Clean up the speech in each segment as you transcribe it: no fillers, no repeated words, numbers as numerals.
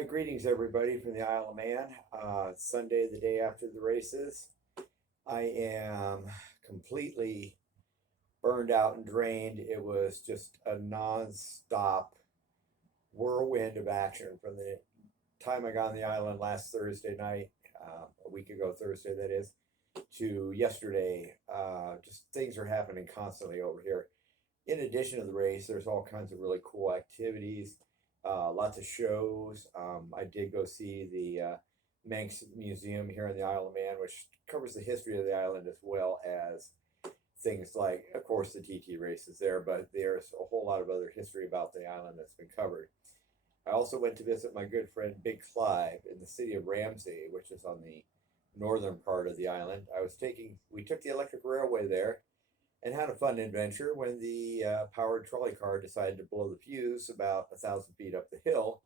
right, greetings everybody from the Isle of Man. Sunday, the day after the races. I am completely burned out and drained. It was just a non-stop whirlwind of action from the time I got on the island last Thursday night, a week ago Thursday that is, to yesterday. Just things are happening constantly over here. In addition to the race, there's all kinds of really cool activities, lots of shows. I did go see the Manx Museum here in the Isle of Man, which covers the history of the island as well as things like, of course, the TT races there, but there's a whole lot of other history about the island that's been covered. I also went to visit my good friend Big Clive in the city of Ramsey, which is on the northern part of the island. We took the electric railway there and had a fun adventure when the powered trolley car decided to blow the fuse about 1,000 feet up the hill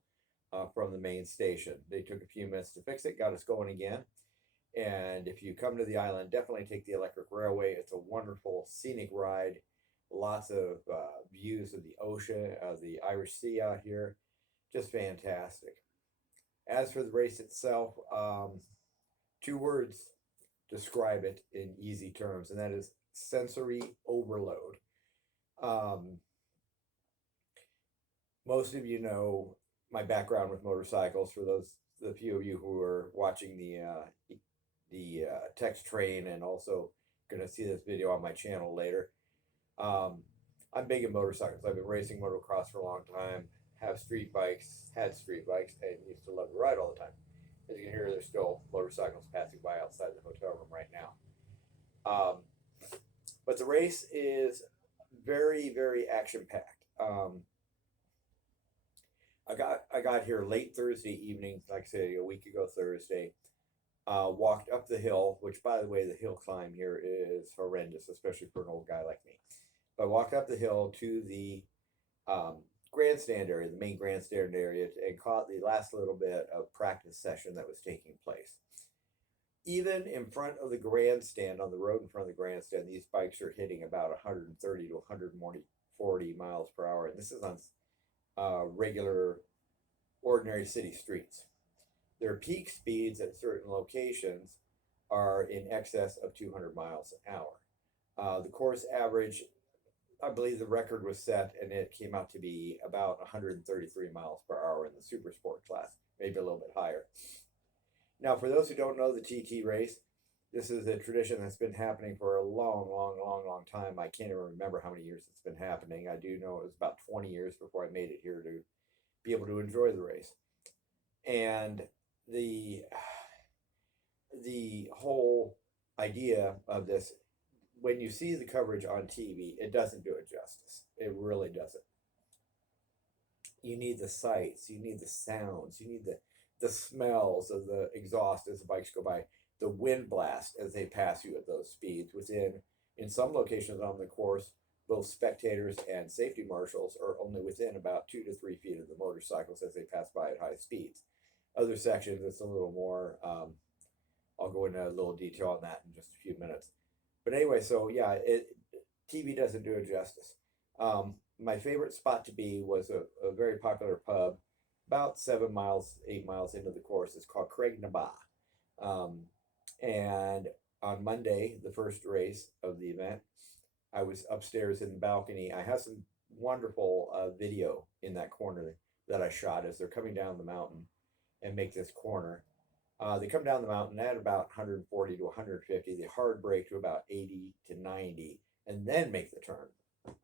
from the main station. They took a few minutes to fix it, got us going again. And if you come to the island, definitely take the electric railway. It's a wonderful scenic ride, lots of views of the ocean, of the Irish Sea out here, just fantastic. As for the race itself, two words describe it in easy terms, and that is sensory overload. Most of you know my background with motorcycles. For the few of you who are watching the text train and also going to see this video on my channel later, I'm big in motorcycles. I've been racing motocross for a long time. Had street bikes, and used to love to ride all the time. As you can hear, there's still motorcycles passing by outside the hotel room right now. But the race is very, very action-packed. I got here late Thursday evening, like I said, a week ago Thursday. Walked up the hill, which, by the way, the hill climb here is horrendous, especially for an old guy like me. But walked up the hill to the grandstand area, the main grandstand area, and caught the last little bit of practice session that was taking place. Even in front of the grandstand, on the road in front of the grandstand, these bikes are hitting about 130 to 140 miles per hour. And this is on regular, ordinary city streets. Their peak speeds at certain locations are in excess of 200 miles an hour. The course average, I believe the record was set, and it came out to be about 133 miles per hour in the super sport class, maybe a little bit higher. Now, for those who don't know the TT race, this is a tradition that's been happening for a long, long, long, long time. I can't even remember how many years it's been happening. I do know it was about 20 years before I made it here to be able to enjoy the race. And the whole idea of this, when you see the coverage on TV, it doesn't do it justice. It really doesn't. You need the sights, you need the sounds, you need the smells of the exhaust as the bikes go by, the wind blast as they pass you at those speeds. In some locations on the course, both spectators and safety marshals are only within about 2 to 3 feet of the motorcycles as they pass by at high speeds. Other sections, it's a little more, I'll go into a little detail on that in just a few minutes. But anyway, so yeah, TV doesn't do it justice. My favorite spot to be was a very popular pub about 8 miles into the course. It's called Craig na Ba. And on Monday, the first race of the event, I was upstairs in the balcony. I have some wonderful video in that corner that I shot as they're coming down the mountain and make this corner. They come down the mountain at about 140 to 150. They hard brake to about 80 to 90 and then make the turn.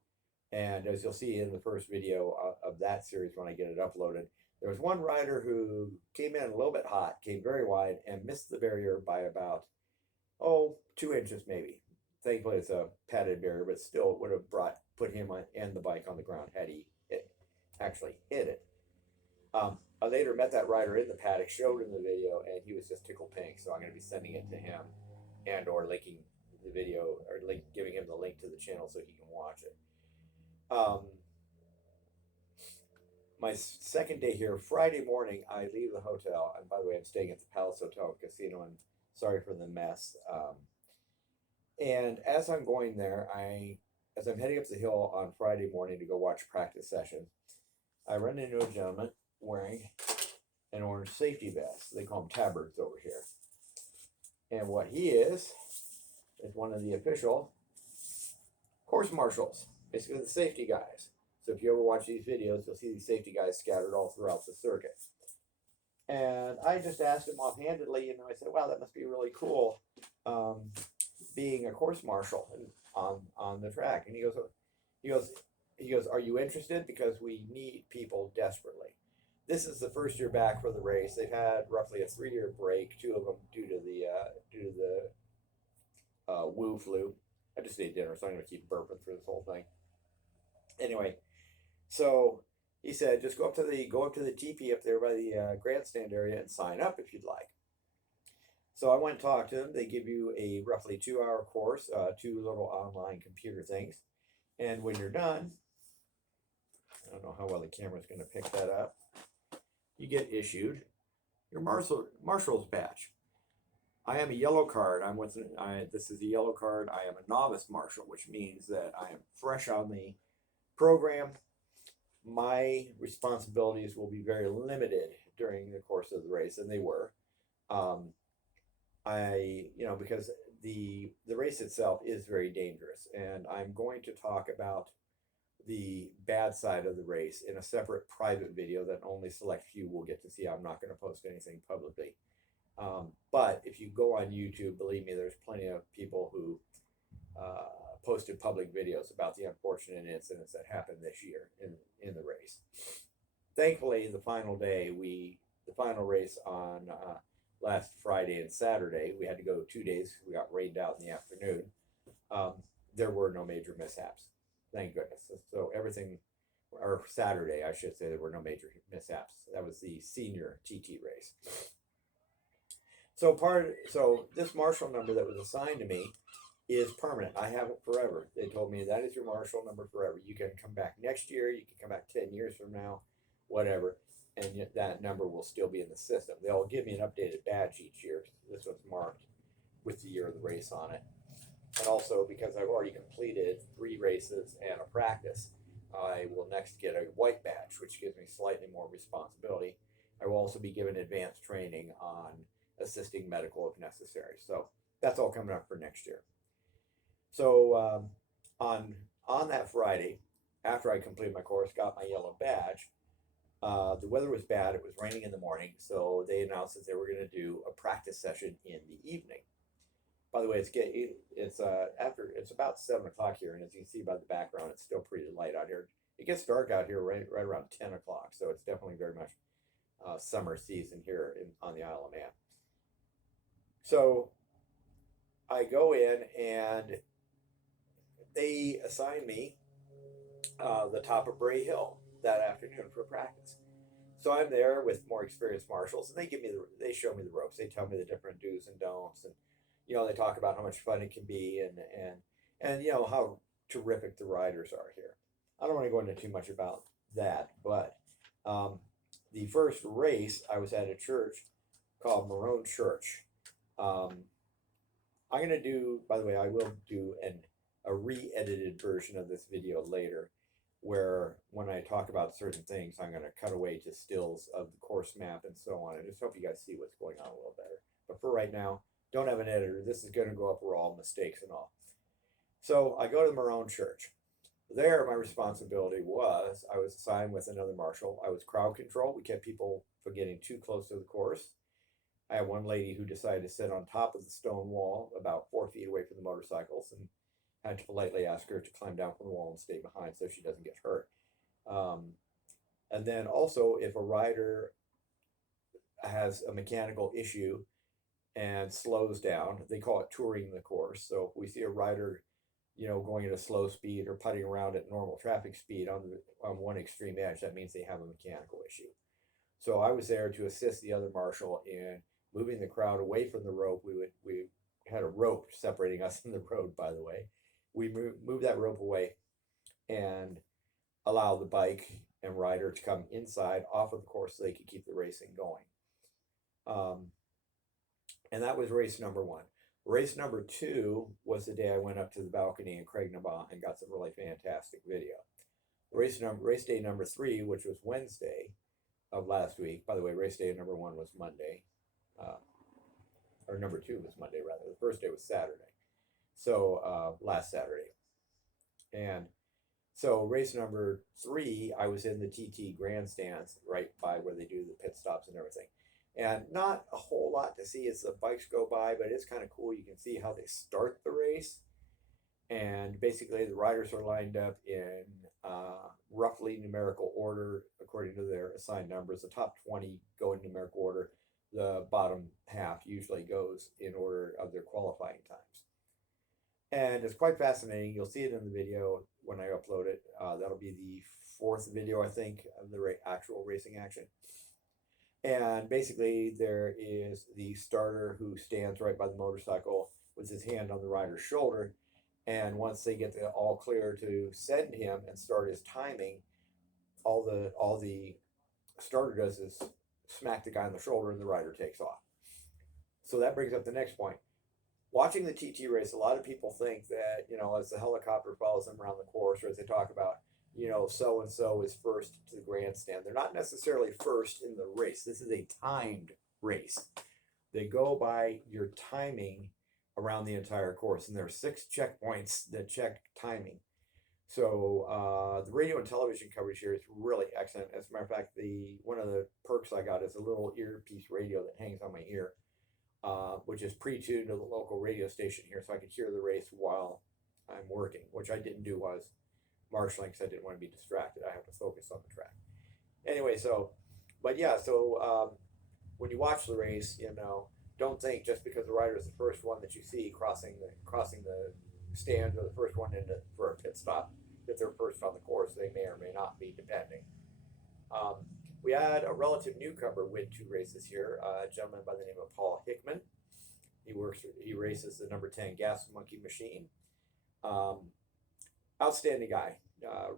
And as you'll see in the first video of that series when I get it uploaded, there was one rider who came in a little bit hot, came very wide, and missed the barrier by about, 2 inches maybe. Thankfully, it's a padded barrier, but still it would have put him and the bike on the ground had he actually hit it. I later met that rider in the paddock, showed him the video, and he was just tickled pink. So I'm going to be sending it to him or linking the video or giving him the link to the channel so he can watch it. My second day here, Friday morning, I leave the hotel. And by the way, I'm staying at the Palace Hotel and Casino, and sorry for the mess. And as I'm going there, as I'm heading up the hill on Friday morning to go watch practice session, I run into a gentleman wearing an orange safety vest. They call them tabards over here. And what he is one of the official course marshals, basically the safety guys. So if you ever watch these videos, you'll see these safety guys scattered all throughout the circuit. And I just asked him offhandedly, I said, wow, that must be really cool, being a course marshal on the track. And he goes, are you interested? Because we need people desperately. This is the first year back for the race. They've had roughly a 3-year break, 2 of them due to the Wu flu. I just ate dinner, so I'm going to keep burping through this whole thing. Anyway, so he said, just go up to the teepee up there by the grandstand area and sign up if you'd like. So I went and talked to them. They give you a roughly 2-hour course, 2 little online computer things. And when you're done, I don't know how well the camera's going to pick that up, you get issued your marshal's badge. I am a yellow card. This is a yellow card. I am a novice marshal, which means that I am fresh on the program. My responsibilities will be very limited during the course of the race, and they were. Because the race itself is very dangerous, and I'm going to talk about the bad side of the race in a separate private video that only select few will get to see. I'm not going to post anything publicly. But if you go on YouTube, believe me, there's plenty of people who posted public videos about the unfortunate incidents that happened this year in the race. Thankfully, the final race on last Friday and Saturday, we had to go 2 days. We got rained out in the afternoon. There were no major mishaps. Thank goodness. So or Saturday, I should say, there were no major mishaps. That was the senior TT race. So this marshal number that was assigned to me is permanent. I have it forever. They told me that is your marshal number forever. You can come back next year. You can come back 10 years from now, whatever. And yet that number will still be in the system. They'll give me an updated badge each year. This one's marked with the year of the race on it. And also, because I've already completed 3 races and a practice, I will next get a white badge, which gives me slightly more responsibility. I will also be given advanced training on assisting medical if necessary. So that's all coming up for next year. So on that Friday, after I completed my course, got my yellow badge, the weather was bad. It was raining in the morning, so they announced that they were going to do a practice session in the evening. By the way, it's about 7 o'clock here, and as you can see by the background, it's still pretty light out here. It gets dark out here right around 10 o'clock, so it's definitely very much summer season here on the Isle of Man. So I go in, and they assign me the top of Bray Hill that afternoon for practice. So I'm there with more experienced marshals, and they show me the ropes. They tell me the different do's and don'ts, and they talk about how much fun it can be, and how terrific the riders are here. I don't want to go into too much about that, but the first race I was at a church called Marone Church. I'm going to do, by the way, I will do a re-edited version of this video later, where when I talk about certain things, I'm going to cut away to stills of the course map and so on. I just hope you guys see what's going on a little better. But for right now, don't have an editor. This is going to go up raw, mistakes and all. So I go to the Marone Church. There, my responsibility was, I was assigned with another marshal. I was crowd control. We kept people from getting too close to the course. I had one lady who decided to sit on top of the stone wall about 4 feet away from the motorcycles, and had to politely ask her to climb down from the wall and stay behind so she doesn't get hurt. And then also, if a rider has a mechanical issue and slows down, they call it touring the course. So if we see a rider, going at a slow speed or putting around at normal traffic speed on one extreme edge, that means they have a mechanical issue. So I was there to assist the other marshal in moving the crowd away from the rope. We had a rope separating us from the road, by the way. We moved that rope away and allow the bike and rider to come inside off of the course so they could keep the racing going. And that was race number 1. Race number 2 was the day I went up to the balcony in Craignabon and got some really fantastic video. Race day number 3, which was Wednesday, of last week. By the way, race day number 1 was Monday, uh, or number 2 was Monday rather. The first day was Saturday, so last Saturday, and so race number 3, I was in the TT grandstands right by where they do the pit stops and everything. And not a whole lot to see as the bikes go by, but it's kind of cool. You can see how they start the race. And basically the riders are lined up in roughly numerical order according to their assigned numbers. The top 20 go in numerical order. The bottom half usually goes in order of their qualifying times. And it's quite fascinating. You'll see it in the video when I upload it. That'll be the 4th video, I think, of the actual racing action. And basically there is the starter who stands right by the motorcycle with his hand on the rider's shoulder. And once they get the all clear to send him and start his timing, all the starter does is smack the guy on the shoulder and the rider takes off. So that brings up the next point. Watching the TT race, a lot of people think that, as the helicopter follows them around the course, or as they talk about, so-and-so is first to the grandstand. They're not necessarily first in the race. This is a timed race. They go by your timing around the entire course, and there are 6 checkpoints that check timing. So the radio and television coverage here is really excellent. As a matter of fact, one of the perks I got is a little earpiece radio that hangs on my ear, which is pre-tuned to the local radio station here, so I could hear the race while I'm working, which I didn't do while I was marshalling because I didn't want to be distracted. I have to focus on the track. Anyway, when you watch the race, don't think just because the rider is the first one that you see crossing the stand or the first one for a pit stop that they're first on the course. They may or may not be, depending. We had a relative newcomer win 2 races here, a gentleman by the name of Peter Hickman. He races the number 10 Gas Monkey machine. Outstanding guy,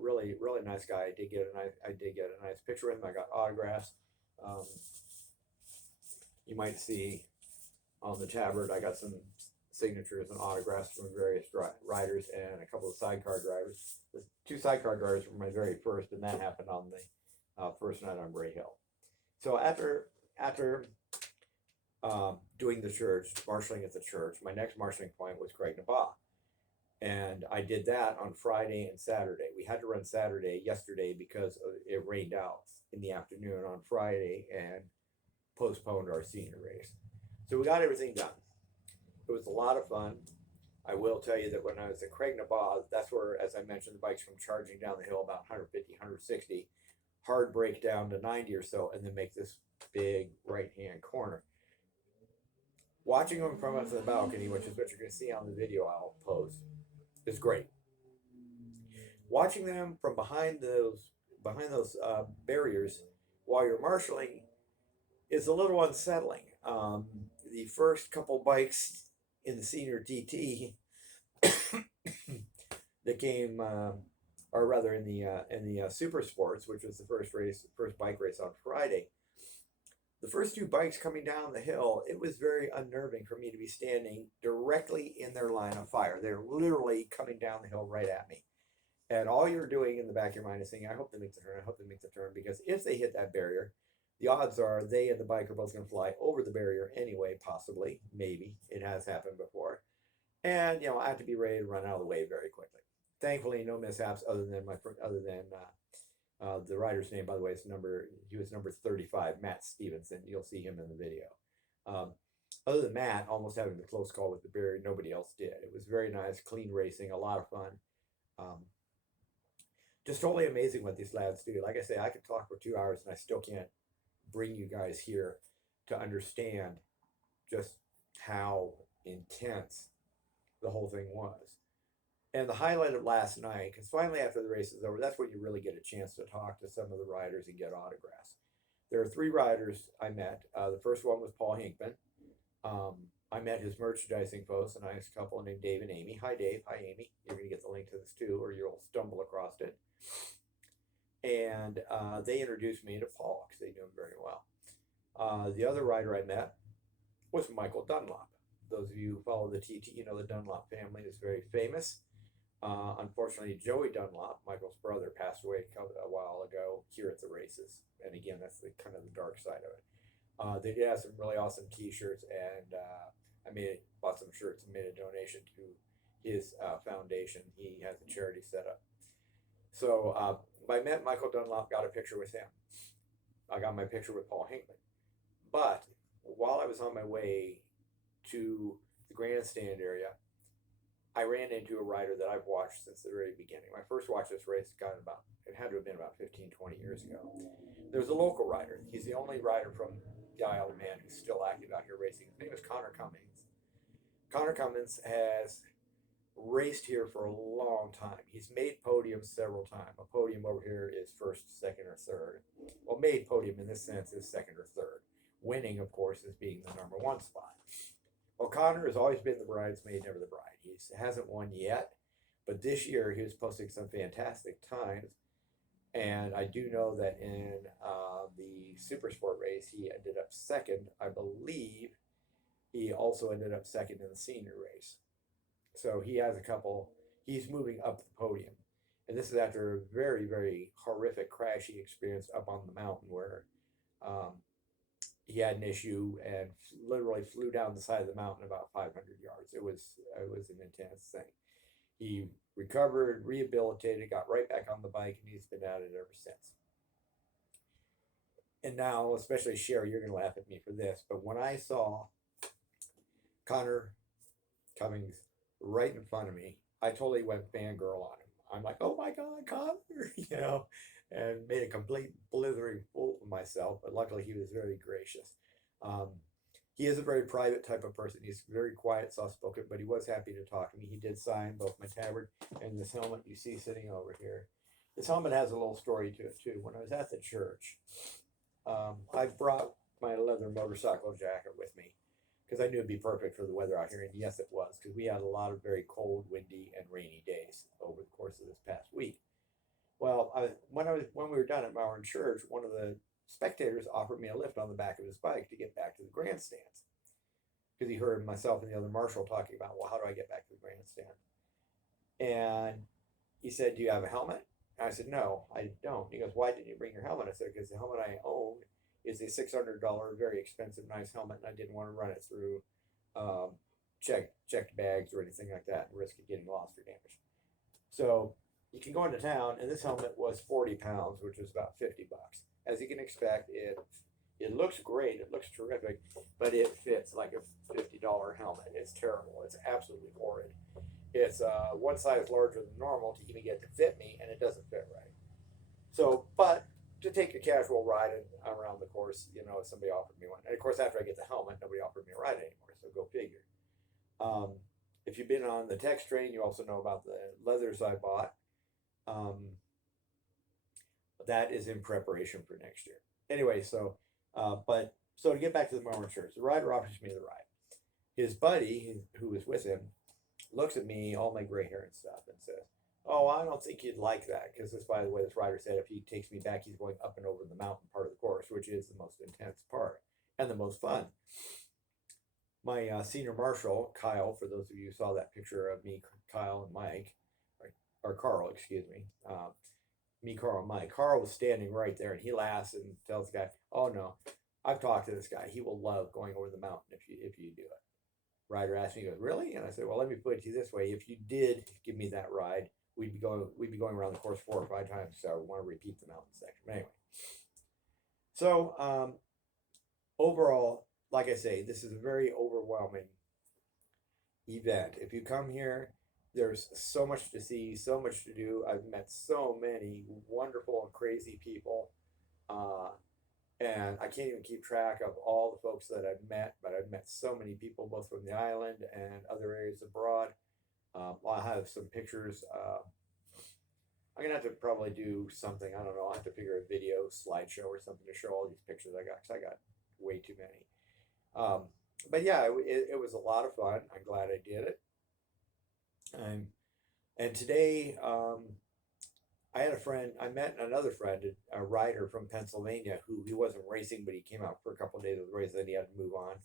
really nice guy. I did get a nice picture with him. I got autographs. You might see on the tabard I got some signatures and autographs from various riders and a couple of sidecar drivers. The 2 sidecar drivers were my very first, and that happened on the first night on Bray Hill. So after doing the church, marshalling at the church, my next marshalling point was Craig Nabaugh. And I did that on Friday and Saturday. We had to run Saturday yesterday because it rained out in the afternoon on Friday and postponed our senior race. So we got everything done. It was a lot of fun. I will tell you that when I was at Craig Nabaugh, that's where, as I mentioned, the bikes come charging down the hill about 150, 160, hard brake down to 90 or so, and then make this big right-hand corner. Watching them from up to the balcony, which is what you're going to see on the video I'll post, is great. Watching them from behind those barriers while you're marshalling is a little unsettling. The first couple bikes in the senior TT that came, or rather in the Super Sports, which was the first bike race on Friday. The first 2 bikes coming down the hill, it was very unnerving for me to be standing directly in their line of fire. They're literally coming down the hill right at me. And all you're doing in the back of your mind is thinking, I hope they make the turn, I hope they make the turn, because if they hit that barrier, the odds are they and the bike are both going to fly over the barrier anyway, possibly, maybe. It has happened before. And, I have to be ready to run out of the way very quickly. Thankfully, no mishaps other than the rider's name, by the way, he was number 35, Matt Stevenson. You'll see him in the video. Other than Matt almost having the close call with the barrier, nobody else did. It was very nice, clean racing, a lot of fun. Just totally amazing what these lads do. Like I say, I could talk for 2 hours and I still can't bring you guys here to understand just how intense the whole thing was. And the highlight of last night, because finally after the race is over, that's when you really get a chance to talk to some of the riders and get autographs. There are 3 riders I met. The first one was Peter Hickman. I met his merchandising folks, a nice couple named Dave and Amy. Hi, Dave. Hi, Amy. You're going to get the link to this too, or you'll stumble across it. And they introduced me to Paul because they knew him very well. The other rider I met was Michael Dunlop. Those of you who follow the TT, the Dunlop family is very famous. Unfortunately, Joey Dunlop, Michael's brother, passed away a while ago here at the races. And again, that's the kind of the dark side of it. They did have some really awesome T-shirts, and bought some shirts and made a donation to his foundation. He has a charity set up. So I met Michael Dunlop, got a picture with him. I got my picture with Paul Hickman. But while I was on my way to the grandstand area, I ran into a rider that I've watched since the very beginning. When I first watched this race, it had to have been about 15, 20 years ago. There's a local rider. He's the only rider from the Isle of Man who's still active out here racing. His name is Connor Cummings. Connor Cummings has raced here for a long time. He's made podiums several times. A podium over here is first, second, or third. Well, made podium in this sense is second or third. Winning, of course, is being the number one spot. Well, Connor has always been the bridesmaid, never the bride. He hasn't won yet, but this year he was posting some fantastic times. And I do know that in the Super Sport race, he ended up second. I believe he also ended up second in the senior race. So he has he's moving up the podium. And this is after a very, very horrific crash he experienced up on the mountain where he had an issue and literally flew down the side of the mountain about 500 yards. It was an intense thing. He recovered, rehabilitated, got right back on the bike, and he's been at it ever since. And now, especially Sherry, you're going to laugh at me for this, but when I saw Connor Cummings right in front of me, I totally went fangirl on him. I'm like, oh my God, Connor, and made a complete blithering fool of myself. But luckily, he was very gracious. He is a very private type of person. He's very quiet, soft-spoken, but he was happy to talk to me. He did sign both my tabard and this helmet you see sitting over here. This helmet has a little story to it, too. When I was at the church, I brought my leather motorcycle jacket with me because I knew it'd be perfect for the weather out here. And yes, it was, because we had a lot of very cold, windy, and rainy days over the course of this past week. Well, when we were done at Maurin Church, one of the spectators offered me a lift on the back of his bike to get back to the grandstands because he heard myself and the other marshal talking about, well, how do I get back to the grandstand? And he said, do you have a helmet? And I said, no, I don't. He goes, why didn't you bring your helmet? I said, because the helmet I own is a $600, very expensive, nice helmet, and I didn't want to run it through checked bags or anything like that and risk it getting lost or damaged. So you can go into town, and this helmet was 40 pounds, which was about $50. As you can expect, it looks great, it looks terrific, but it fits like a $50 helmet. It's terrible. It's absolutely horrid. It's one size larger than normal to even get to fit me, and it doesn't fit right. So, but to take a casual ride around the course, if somebody offered me one. And of course, after I get the helmet, nobody offered me a ride anymore, so go figure. If you've been on the text train, you also know about the leathers I bought. That is in preparation for next year. Anyway, so to get back to the Maurin Church, the rider offers me the ride. His buddy, who was with him, looks at me, all my gray hair and stuff, and says, oh, I don't think you'd like that, because this, by the way, this rider said if he takes me back, he's going up and over the mountain part of the course, which is the most intense part and the most fun. My senior marshal, Kyle, for those of you who saw that picture of me, Kyle, and Mike, or Carl, excuse me, me, Carl, and Mike. Carl was standing right there, and he laughs and tells the guy, oh, no, I've talked to this guy. He will love going over the mountain if you do it. Rider asked me, he goes, really? And I said, well, let me put it to you this way. If you did give me that ride, we'd be going around the course 4 or 5 times, so I want to repeat the mountain section. But anyway, so overall, like I say, this is a very overwhelming event. If you come here, there's so much to see, so much to do. I've met so many wonderful and crazy people, and I can't even keep track of all the folks that I've met, but I've met so many people, both from the island and other areas abroad. I'll have some pictures. I'm gonna have to probably do something. I don't know. I'll have to figure a video slideshow or something to show all these pictures I got, because I got way too many. But yeah, it was a lot of fun. I'm glad I did it. And today, I met another friend, a rider from Pennsylvania, who he wasn't racing, but he came out for a couple of days of the race, then he had to move on.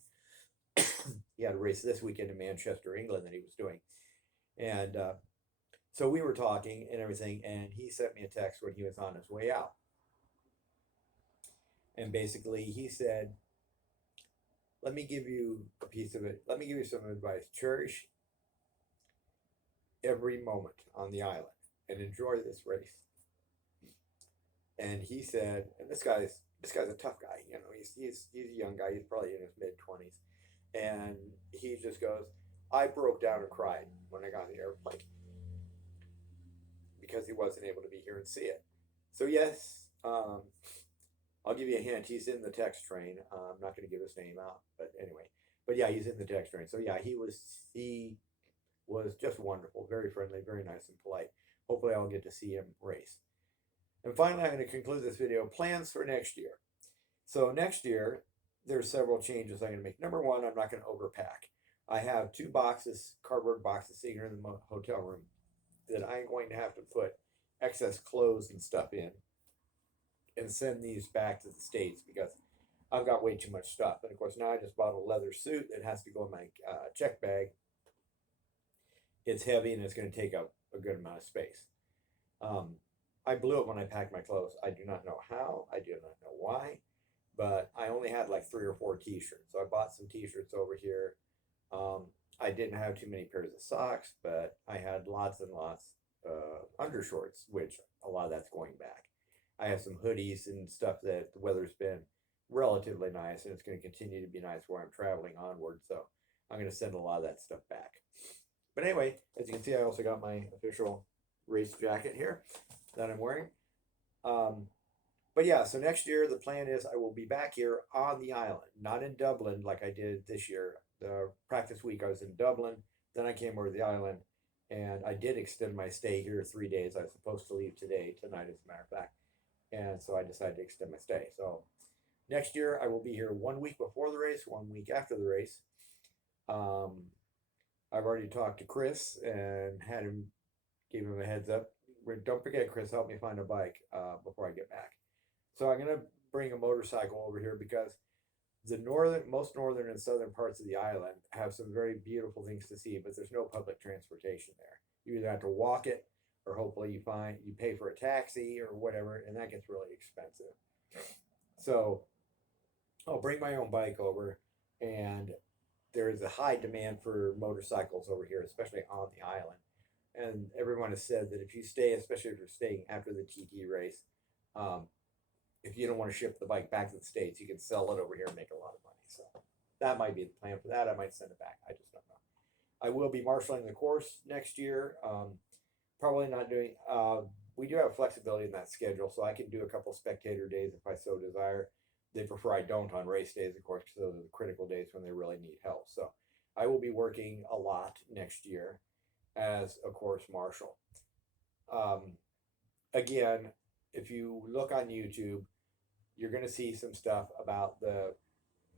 He had a race this weekend in Manchester, England, that he was doing. And So we were talking and everything, and he sent me a text when he was on his way out. And basically, he said, let me give you a piece of it. Let me give you some advice. Cherish every moment on the island and enjoy this race. And he said, and this guy's a tough guy. You know, he's a young guy. He's probably in his mid-20s, and he just goes, I broke down and cried when I got on the airplane because he wasn't able to be here and see it. So yes, I'll give you a hint. He's in the text train. I'm not going to give his name out, but anyway. But yeah, he's in the text train. So yeah, he was just wonderful, very friendly, very nice and polite. Hopefully, I'll get to see him race. And finally, I'm going to conclude this video. Plans for next year. So next year, there's several changes I'm going to make. Number one, I'm not going to overpack. I have 2 boxes, cardboard boxes, sitting in the hotel room that I'm going to have to put excess clothes and stuff in and send these back to the States because I've got way too much stuff. And of course, now I just bought a leather suit that has to go in my check bag. It's heavy and it's going to take up a good amount of space. I blew it when I packed my clothes. I do not know how. I do not know why. But I only had like 3 or 4 t-shirts. So I bought some t-shirts over here. I didn't have too many pairs of socks, but I had lots and lots of undershorts, which a lot of that's going back. I have some hoodies and stuff that the weather's been relatively nice, and it's going to continue to be nice where I'm traveling onward. So I'm going to send a lot of that stuff back. But anyway, as you can see, I also got my official race jacket here that I'm wearing. But yeah, so next year the plan is I will be back here on the island, not in Dublin like I did this year. The practice week I was in Dublin, then I came over to the island, and I did extend my stay here 3 days. I was supposed to leave tonight, as a matter of fact, and so I decided to extend my stay. So next year I will be here 1 week before the race, 1 week after the race. I've already talked to Chris and gave him a heads up. Don't forget, Chris, help me find a bike before I get back. So I'm going to bring a motorcycle over here because the most northern and southern parts of the island have some very beautiful things to see, but there's no public transportation there. You either have to walk it, or hopefully you pay for a taxi or whatever, and that gets really expensive. So I'll bring my own bike over, and there is a high demand for motorcycles over here, especially on the island. And everyone has said that if you stay, especially if you're staying after the TT race, if you don't want to ship the bike back to the States, you can sell it over here and make a lot of money. So that might be the plan for that. I might send it back. I just don't know. I will be marshaling the course next year. Probably not doing, we do have flexibility in that schedule, so I can do a couple spectator days if I so desire. They prefer I don't on race days, of course, because those are the critical days when they really need help. So I will be working a lot next year as a course marshal. Again, if you look on YouTube, you're going to see some stuff about the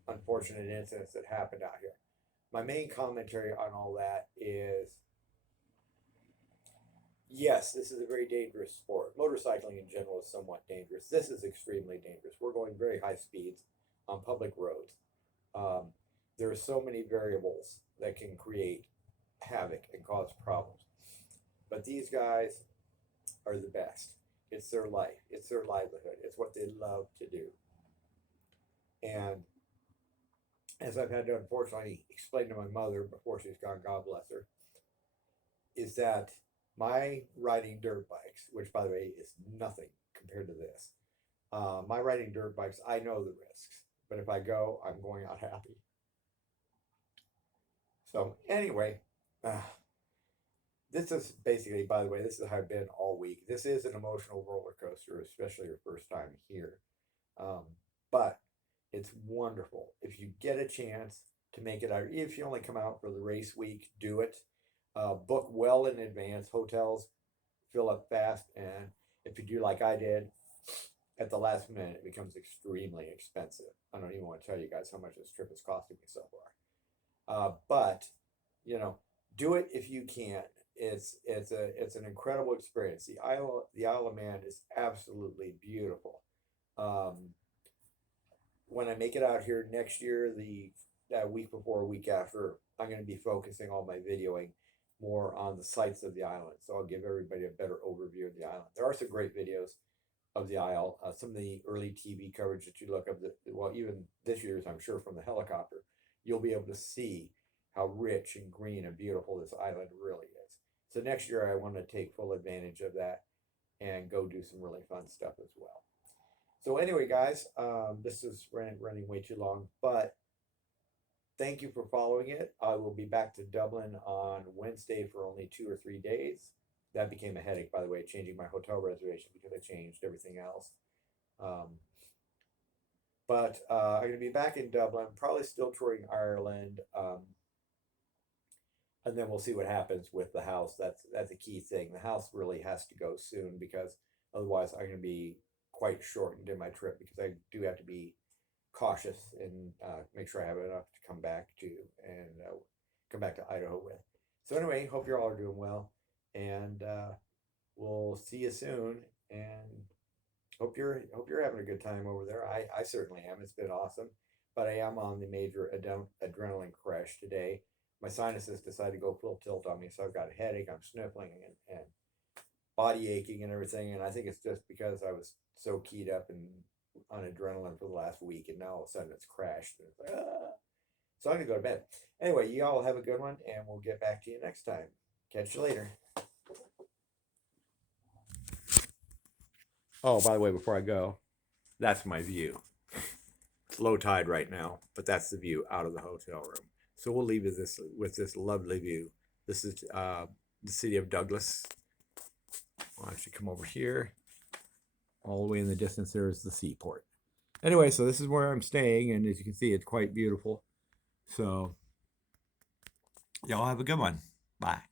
unfortunate incidents that happened out here. My main commentary on all that is, yes, this is a very dangerous sport. Motorcycling in general is somewhat dangerous. This is extremely dangerous. We're going very high speeds on public roads. There are so many variables that can create havoc and cause problems. But these guys are the best. It's their life. It's their livelihood. It's what they love to do. And as I've had to unfortunately explain to my mother before she's gone, God bless her, is that my riding dirt bikes, which by the way is nothing compared to this, my riding dirt bikes, I know the risks. But if I go, I'm going out happy. So anyway, this is basically, by the way, this is how I've been all week. This is an emotional roller coaster, especially your first time here. But it's wonderful. If you get a chance to make it out, if you only come out for the race week, do it. Book well in advance. Hotels fill up fast. And if you do like I did, at the last minute, it becomes extremely expensive. I don't even want to tell you guys how much this trip is costing me so far. But, you know, do it if you can. It's an incredible experience. The Isle of Man is absolutely beautiful. When I make it out here next year, that week before, week after, I'm going to be focusing all my videoing more on the sights of the island. So I'll give everybody a better overview of the island. There are some great videos of the isle. Some of the early TV coverage that you look up, well, even this year's, I'm sure, from the helicopter, you'll be able to see how rich and green and beautiful this island really is. So next year, I want to take full advantage of that and go do some really fun stuff as well. So anyway, guys, this is running way too long, but thank you for following it. I will be back to Dublin on Wednesday for only 2 or 3 days. That became a headache, by the way, changing my hotel reservation because I changed everything else. But I'm going to be back in Dublin, probably still touring Ireland. And then we'll see what happens with the house. That's a key thing. The house really has to go soon because otherwise I'm going to be quite shortened in my trip because I do have to be cautious and make sure I have enough to come back to and come back to Idaho with. So anyway, hope you're all doing well, and we'll see you soon. And hope you're having a good time over there. I certainly am. It's been awesome, but I am on the major adrenaline crash today. My sinuses decided to go full tilt on me, so I've got a headache. I'm sniffling and body aching and everything, and I think it's just because I was so keyed up and on adrenaline for the last week, and now all of a sudden it's crashed. And it's like, ah. So I'm gonna go to bed. Anyway, you all have a good one, and we'll get back to you next time. Catch you later. Oh, by the way, before I go, that's my view. It's low tide right now, but that's the view out of the hotel room. So we'll leave with this lovely view. This is the city of Douglas. I'll actually come over here. All the way in the distance there is the seaport. Anyway, so this is where I'm staying, and as you can see, it's quite beautiful. So y'all have a good one. Bye.